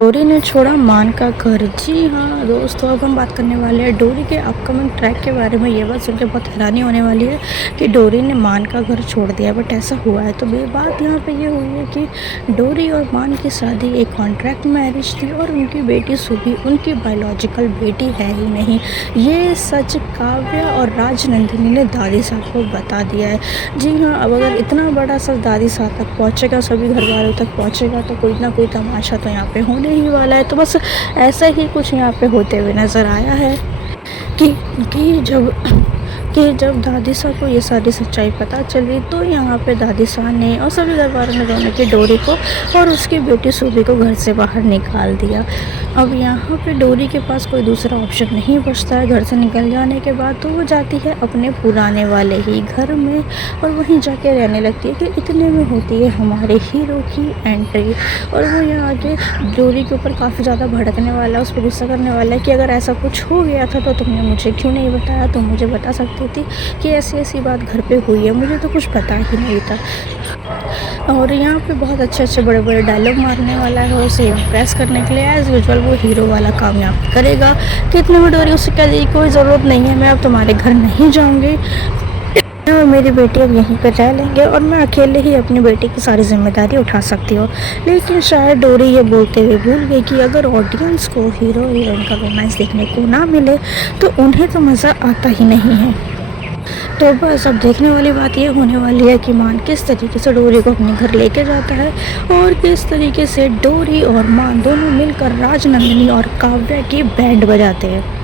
डोरी ने छोड़ा मान का घर। जी हाँ दोस्तों, अब हम बात करने वाले हैं डोरी के अपकमिंग ट्रैक के बारे में। ये बात सुनकर बहुत हैरानी होने वाली है कि डोरी ने मान का घर छोड़ दिया, बट ऐसा हुआ है। तो बात यहाँ पे ये हुई है कि डोरी और मान की शादी एक कॉन्ट्रैक्ट मैरिज थी और उनकी बेटी सुबी उनकी बायोलॉजिकल बेटी है ही नहीं। ये सच काव्या और राजनंदिनी ने दादी साहब को बता दिया है। जी हाँ, अब अगर इतना बड़ा सच दादी साहब तक पहुँचेगा, सभी घर वालों तक पहुँचेगा, तो कोई ना कोई तमाशा तो यहाँ पे होने ही वाला है। तो बस ऐसा ही कुछ यहाँ पे होते हुए नज़र आया है कि कि जब जब दादी साहब को ये सारी सच्चाई पता चली, तो यहाँ पे दादी साहब ने और सभी घर वालों ने दोनों की डोरी को और उसकी बेटी सुबी को घर से बाहर निकाल दिया। अब यहाँ पे डोरी के पास कोई दूसरा ऑप्शन नहीं बचता है घर से निकल जाने के बाद। तो वो जाती है अपने पुराने वाले ही घर में और वहीं जाके रहने लगती है कि इतने में होती है हमारे हीरो की एंट्री। और वो यहाँ आके डोरी के ऊपर काफ़ी ज़्यादा भड़कने वाला है, उस पर गुस्सा करने वाला है कि अगर ऐसा कुछ हो गया था तो तुमने मुझे क्यों नहीं बताया, तुम मुझे बता सकती थी कि ऐसी ऐसी बात घर पे हुई है, मुझे तो कुछ पता ही नहीं था। और यहाँ पे बहुत अच्छे अच्छे बड़े बड़े डायलॉग मारने वाला है उसे इम्प्रेस करने के लिए। एज़ यूजुअल वो हीरो वाला काम यहाँ पे करेगा। कितने में डोरी उससे कह दी कोई ज़रूरत नहीं है, मैं अब तुम्हारे घर नहीं जाऊँगी और मेरी बेटी अब यहीं पर रह लेंगे और मैं अकेले ही अपनी बेटी की सारी जिम्मेदारी उठा सकती हूँ। लेकिन शायद डोरी ये बोलते हुए भूल गई कि अगर ऑडियंस को हीरो हीरोइन का रोमांस देखने को ना मिले तो उन्हें तो मज़ा आता ही नहीं है। तो बस अब देखने वाली बात ये होने वाली है कि मान किस तरीके से डोरी को अपने घर लेके जाता है और किस तरीके से डोरी और मान दोनों मिलकर राजनंदिनी और काव्या की बैंड बजाते हैं।